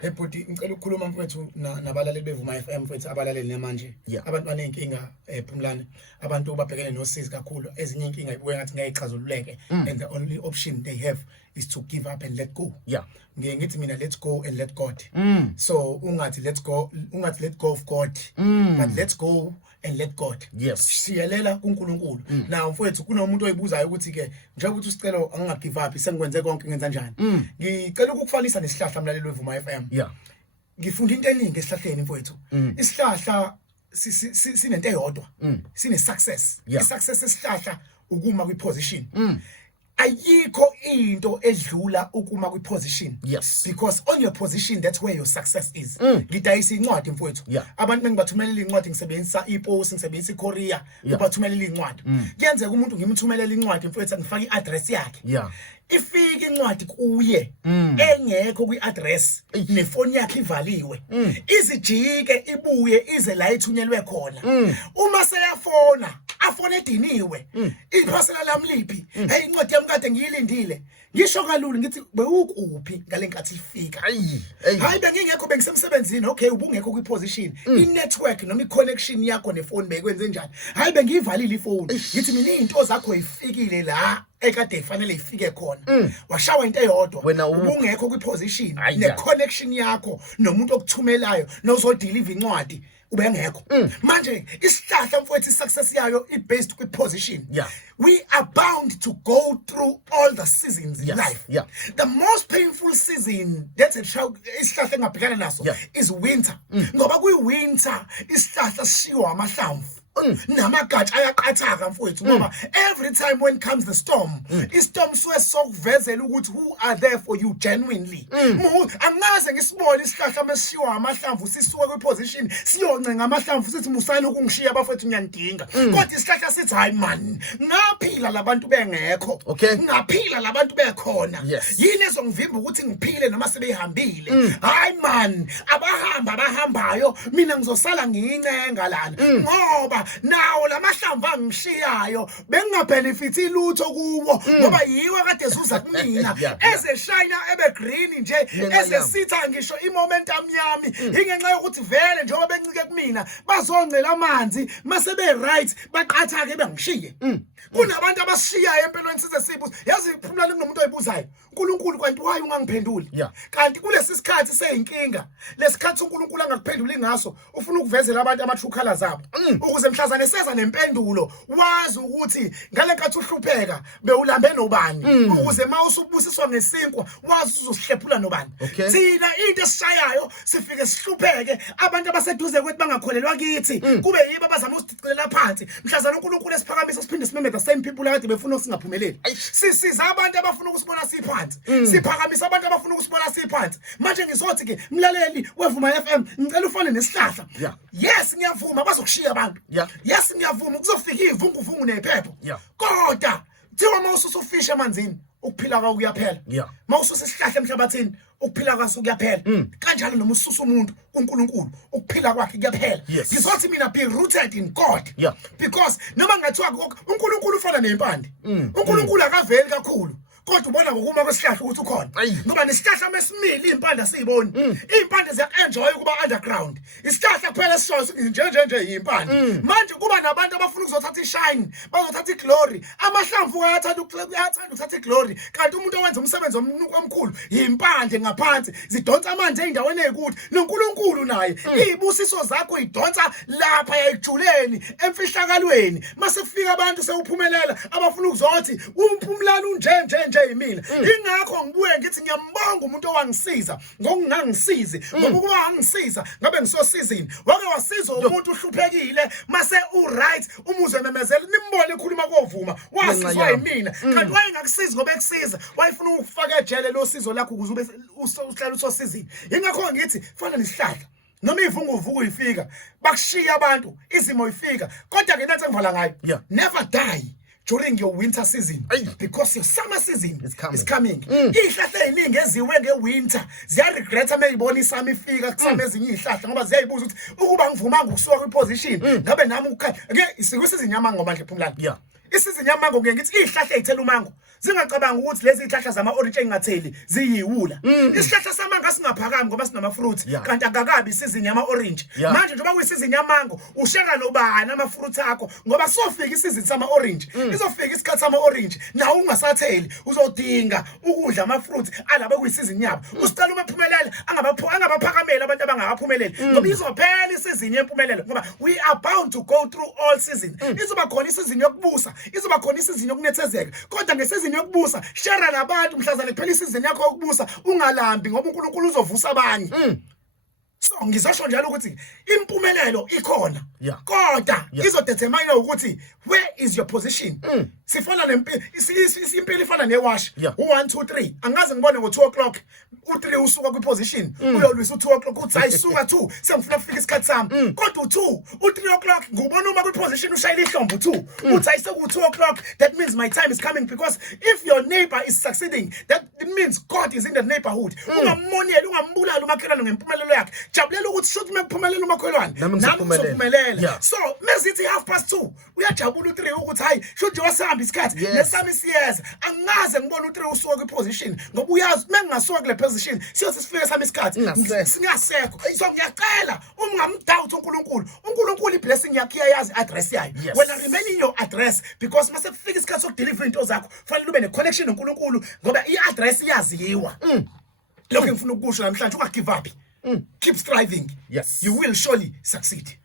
Hey bhuti ngicela ukukhuluma mfethu nabalaleli bevuma FM mfethu abalaleli namanje abantu banenkinga Phumlane abantu babhekene nosizi kakhulu ezinye inkinga ibuye ngathi ngiyayixazululeke and the only option they have is to give up and let go. Ngithi mina let's go and let God. So ungathi let's go let go of God, but let's go and let God. Siyalela kuNkulunkulu. Now mfowethu kunomuntu oyibuzayo ukuthi ke njengoba uthi Scelo angagive up sengikwenze konke ngenza njani. Ngicela ukukufanisa nesihlahla mlaleli wevuma FM. Ngifunda into eningi esihlahleni mfowethu. Isihlahla sinento eyodwa. Sine success. Isuccess esihlahla ukuma kwiposition. Ayikho into edlula ukuma kwiposition. Because on your position that's where your success is. Ngidayisa incwadi mfowethu. Abantu bengibathumelela incwadi ngisebenzisa ipost ngisebenzisa icourier ubathumelela incwadi. Kuyenzeka umuntu ngimthumelela incwadi mfowethu ngifaka iaddress yakhe. Ifika incwadi kuye engekho kwiaddress nefoni yakhe ivaliwe. Izijike ibuye ize la ithunyelwe khona. Uma seyafona afone ediniwe iphasela lamliphi hey incwadi yami kade ngiyilindile ngisho kalula ngithi bewukuphi ngalenkathi ifika hayi bengingekho bengisemsebenzini okay ubungekho kwiposition inetwork noma iconnection yakho nefoni bekwenze njani hayi bengiyivalile ifoni ngithi mina izinto zakho ifikile la ekade ifanele ifike khona washawa into eyodwa ubungekho kwiposition neconnection yakho nomuntu okuthumelayo nozodeliver incwadi ubengekho manje isihlahla mfowethu isuccess yayo it based kwiposition. We are bound to go through all the seasons in life. The most painful season that's isihlahla engabhekana naso is winter. Ngoba kwi-winter isihlahla sishiwa amahlamvu namagatsha ayaqathaka mfowethu ngoba every time when comes the storm istorm sokuvezela ukuthi who are there for you genuinely. Angaze ngisibone isihlahla mesishiwa amahlamvu sisuka kwiposition siyoncenga amahlamvu sithi musana ukungishiya abafethu ngiyandinga kodwa isihlahla sithi hayi man ngaphila labantu bengekho ngaphila labantu bekhona yini ezongivimba ukuthi ngiphile noma sebehambile hayi man abahambayo mina ngizosala ngiyincenga lana ngoba nawo lamahlamvu angishiyayo bengingabenefit ilutho kuwo ngoba yiwe kade zuza kumina ezeshayina ebe green nje ezesitha ngisho imomentum yami ingenxa yokuthi vele njengoba bencike kumina bazongcela amanzi mase be right baqatha ke bengishiye kunabantu abashiyayo empelweni size sibuza yazi Phumlane kunomuntu oyibuzayo uNkulunkulu kanti why ungangiphenduli kanti kulesi sikhathi seyinkinga lesikhathi uNkulunkulu angakuphenduli ngaso ufuna ukuvezela abantu ama true colors zabo ukuze mhlazane seza nempendulo wazi ukuthi ngale nkathi uhlupheka bewulambe nobani ukuze mawusubusiswa ngesinkwa wazi uzosihlephula nobani thina into esishayayo sifike sihlupheke abantu abaseduze kwethu bangakholelwa kithi kube yibo abazama usidicelela phansi mhlazane uNkulunkulu esiphakamisa siphinde simeme the same people akade befuna usingaphumeleli sisiza abantu abafuna ukusibona siphansi siphakamisa abantu abafuna ukusibona siphansi manje ngizothi ke mlaleli wevuma FM ngicela ufane nesihlahla yes ngiyavuma bazokushiya abantu yes ngiyavuma kuzofika ivunguvungu nephepho kodwa thiwa mawususa ufisha emanzini ukuphila kwakho kuyaphela mawususa isihlahla emhlabathini ukuphila kwaso kuyaphela kanjalo noma ususa umuntu kuNkulunkulu ukuphila kwakhe kuyaphela ngizothi mina be rooted in God because noma ngathiwa uNkulunkulu ufana nempande uNkulunkulu akaveli kakhulu kodwa ubona ngokuma kwesihlahla ukuthi ukhona ngoba nesihlahla mesimile impande asiziboni impande ziyaenjoy kuba underground isihlahla kuphela sisho nje impande manje kuba nabantu abafuna ukuzothatha ishine bazothatha iglory amahlamvu ayathanda ukuthatha iglory kanti umuntu owenza umsebenzi omkhulu impande ngaphansi zidonsa amanzi eindaweni ezikude noNkulunkulu naye izibusiso zakho idonsa lapha yayijuleni emfihlakalweni mase kufika abantu sewuphumelela abafuna ukuzothi uMphumlane unje yimina ingakho ngibuye ngithi ngiyambonga umuntu owangisiza ngokungangisize ngoba kuba angisiza ngabe ngisosizini wake wasiza umuntu uhluphekile mase right umuzwe memezela nimbone ikhuluma kovuma wasizwa yimina kanti wayengakusiza ngoba ekusiza wayefuna ukufaka ejele lo sizo lakho ukuze ube uhlala usosizini ingakho ngithi fana nesihlahla noma ivunguvuku ifika bakushiya abantu izimo ifika kodwa ke nathi engivala ngayo never die during your winter season because your summer season is coming. Ihlahla eziningi eziwe ngewinter ziya regret mayibona isama ifika kusama ezinye ihlahla ngoba ziyayibuza ukuthi ukuba ngivuma ngokusuka kwiposition ngabe nami ukukhala ke sikusizinyama ngoba nje Phumlane isizini yamango ngeke ngithi izihlahla ezithela umango zingacabanga ukuthi lezi izihlahla zama-orange engatheli ziyiwula. Isihlahla samango asingaphakami ngoba sinama-fruit kanti akakabi isizini yama-orange. Manje njengoba kuyisizini yamango ushaka nobani ama-fruit akho ngoba sofika isizini sama-orange izofika isikhathi sama-orange nawe ungasatheli uzodinga ukudla ama-fruit alaba kuyisizini yabo. Usicela uma ephumelela angabaphakameli abantu abangakaphumeleli ngoba izophela isizini yempumelelo ngoba we are bound to go through all season. Izoba khona isizini yokubusa, izoba khona isizini yokunethezeka, kodwa ngesizini yokubusa share nabantu mhlazane kuphela isizini yakho yokubusa ungalambi ngoba uNkulunkulu uzovusa abanye. So ngizosho njalo ukuthi impumelelo ikhona kodwa izodetermine ukuthi where is your position. Sifana nempilo isimpilo ifana newash u1 2 3 angaze ngibone ngo2 o'clock u3 usuka kwiposition uyolwisa u2 o'clock uthi ayisuka 2 sengifuna ukufika isikhathi sami kodwa u2 u3 o'clock ngubona uma kwiposition ushayile ihlombo u2 uthi ayiseku2 o'clock that means my time is coming because if your neighbor is succeeding that means God is in the neighborhood. Ungamonela ungambulala umakhelwane ngempumelelo yakhe jabulela ukuthi shothi makuphumelela umakhelwane nami ngizophumelela. So mesithi 2:30 uyajabula u3 ukuthi hayi shothi wasihamba isikhathi lesami siyeza angaze ngibone u3 usuka kwiposition ngoba uyazi mengingasuka kule position siyothi sifike sami isikhathi singasekho. So ngiyacela ungamdoubt uNkulunkulu iblessing yakhe iyayazi address yayo wena remain in your address because mase kufika isikhathi sokudeliver into zakho fanele ube neconnection noNkulunkulu ngoba iaddress iyaziwa. Lokho ngifuna ukusho namhlanje ungagive up, keep striving, you will surely succeed.